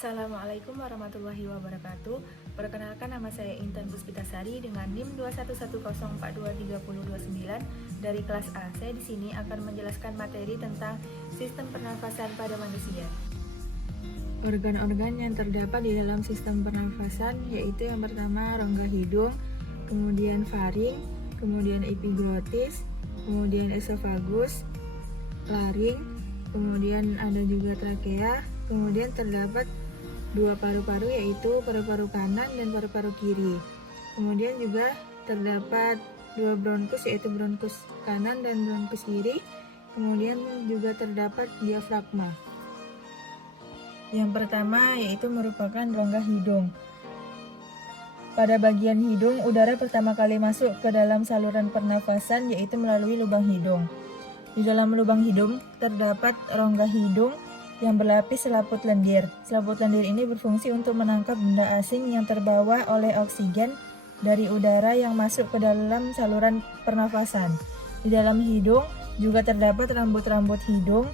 Assalamualaikum warahmatullahi wabarakatuh. Perkenalkan, nama saya Intan Puspitasari dengan NIM 21104230229 dari kelas A. Saya di sini akan menjelaskan materi tentang sistem pernafasan pada manusia. Organ-organ yang terdapat di dalam sistem pernafasan yaitu yang pertama rongga hidung, kemudian faring, kemudian epiglotis, kemudian esofagus, laring, kemudian ada juga trakea, kemudian terdapat dua paru-paru yaitu paru-paru kanan dan paru-paru kiri. Kemudian juga terdapat dua bronkus yaitu bronkus kanan dan bronkus kiri. Kemudian juga terdapat diafragma. Yang pertama yaitu merupakan rongga hidung. Pada bagian hidung, udara pertama kali masuk ke dalam saluran pernafasan yaitu melalui lubang hidung. Di dalam lubang hidung terdapat rongga hidung yang berlapis selaput lendir. Selaput lendir ini berfungsi untuk menangkap benda asing yang terbawa oleh oksigen dari udara yang masuk ke dalam saluran pernafasan. Di dalam hidung juga terdapat rambut-rambut hidung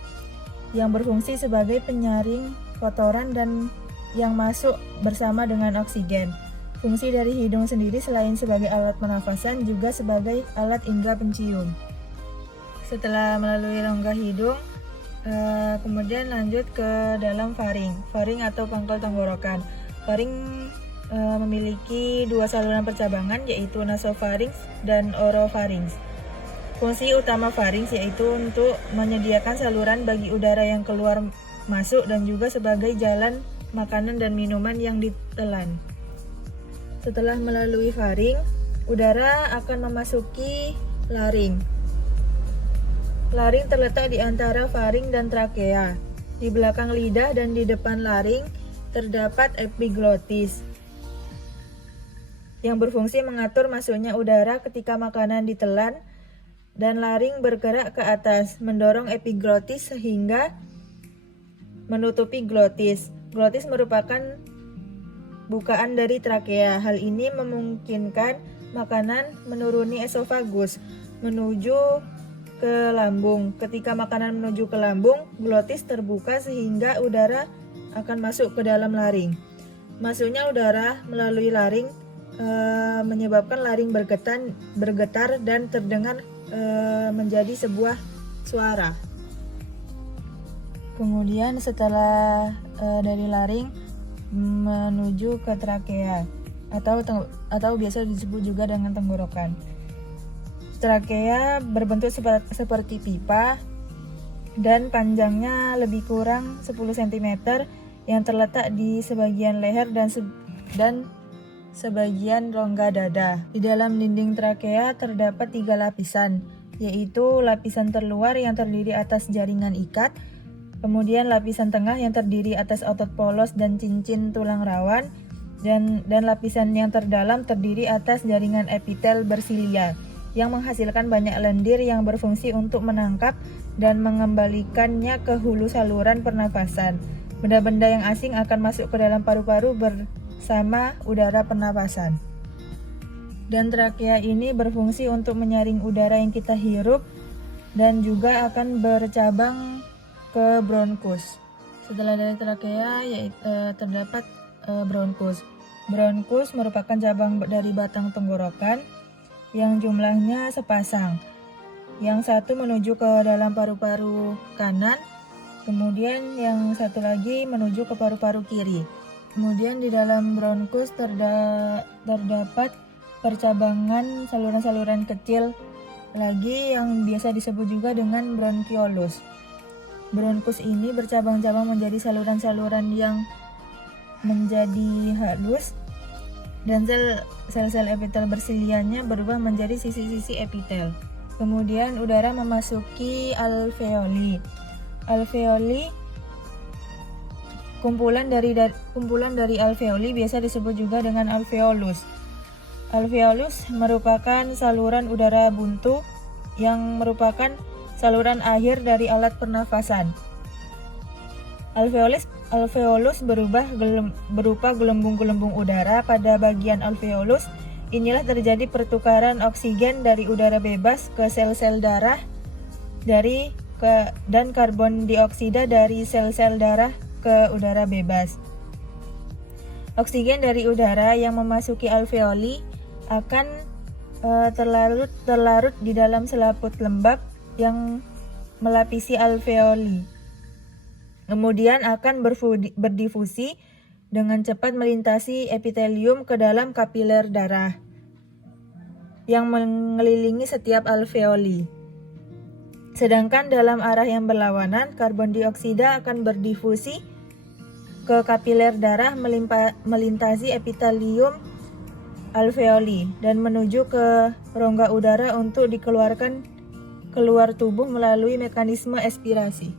yang berfungsi sebagai penyaring kotoran dan yang masuk bersama dengan oksigen. Fungsi dari hidung sendiri selain sebagai alat pernafasan juga sebagai alat indera pencium. Setelah melalui rongga hidung, kemudian lanjut ke dalam faring. Faring atau pangkal tenggorokan. Faring memiliki dua saluran percabangan yaitu nasofaring dan orofaring. Fungsi utama faring yaitu untuk menyediakan saluran bagi udara yang keluar masuk dan juga sebagai jalan makanan dan minuman yang ditelan. Setelah melalui faring, udara akan memasuki laring. Laring terletak di antara faring dan trakea. Di belakang lidah dan di depan laring terdapat epiglotis yang berfungsi mengatur masuknya udara ketika makanan ditelan, dan laring bergerak ke atas mendorong epiglotis sehingga menutupi glotis. Glotis merupakan bukaan dari trakea. Hal ini memungkinkan makanan menuruni esofagus menuju ke lambung. Ketika makanan menuju ke lambung, glotis terbuka sehingga udara akan masuk ke dalam laring. Masuknya udara melalui laring menyebabkan laring bergetar dan terdengar menjadi sebuah suara. Kemudian setelah dari laring menuju ke trakea atau biasa disebut juga dengan tenggorokan. Trakea berbentuk seperti pipa dan panjangnya lebih kurang 10 cm yang terletak di sebagian leher dan sebagian rongga dada. Di dalam dinding trakea terdapat 3 lapisan, yaitu lapisan terluar yang terdiri atas jaringan ikat, kemudian lapisan tengah yang terdiri atas otot polos dan cincin tulang rawan, dan lapisan yang terdalam terdiri atas jaringan epitel bersilia yang menghasilkan banyak lendir yang berfungsi untuk menangkap dan mengembalikannya ke hulu saluran pernafasan. Benda-benda yang asing akan masuk ke dalam paru-paru bersama udara pernafasan. Dan trakea ini berfungsi untuk menyaring udara yang kita hirup dan juga akan bercabang ke bronkus. Setelah dari trakea terdapat bronkus. Bronkus merupakan cabang dari batang tenggorokan yang jumlahnya sepasang. Yang satu menuju ke dalam paru-paru kanan, kemudian yang satu lagi menuju ke paru-paru kiri. Kemudian di dalam bronkus terdapat percabangan saluran-saluran kecil lagi yang biasa disebut juga dengan bronkiolus. Bronkus ini bercabang-cabang menjadi saluran-saluran yang menjadi halus, dan sel-sel epitel bersilianya berubah menjadi sisi-sisi epitel. Kemudian udara memasuki alveoli. Alveoli kumpulan dari alveoli biasa disebut juga dengan alveolus. Alveolus merupakan saluran udara buntu yang merupakan saluran akhir dari alat pernafasan. Alveolus berupa gelembung-gelembung udara. Pada bagian alveolus inilah terjadi pertukaran oksigen dari udara bebas ke sel-sel darah dan karbon dioksida dari sel-sel darah ke udara bebas. Oksigen dari udara yang memasuki alveoli akan terlarut di dalam selaput lembab yang melapisi alveoli. Kemudian akan berdifusi dengan cepat melintasi epitelium ke dalam kapiler darah yang mengelilingi setiap alveoli. Sedangkan dalam arah yang berlawanan, karbon dioksida akan berdifusi ke kapiler darah melintasi epitelium alveoli dan menuju ke rongga udara untuk dikeluarkan keluar tubuh melalui mekanisme expirasi.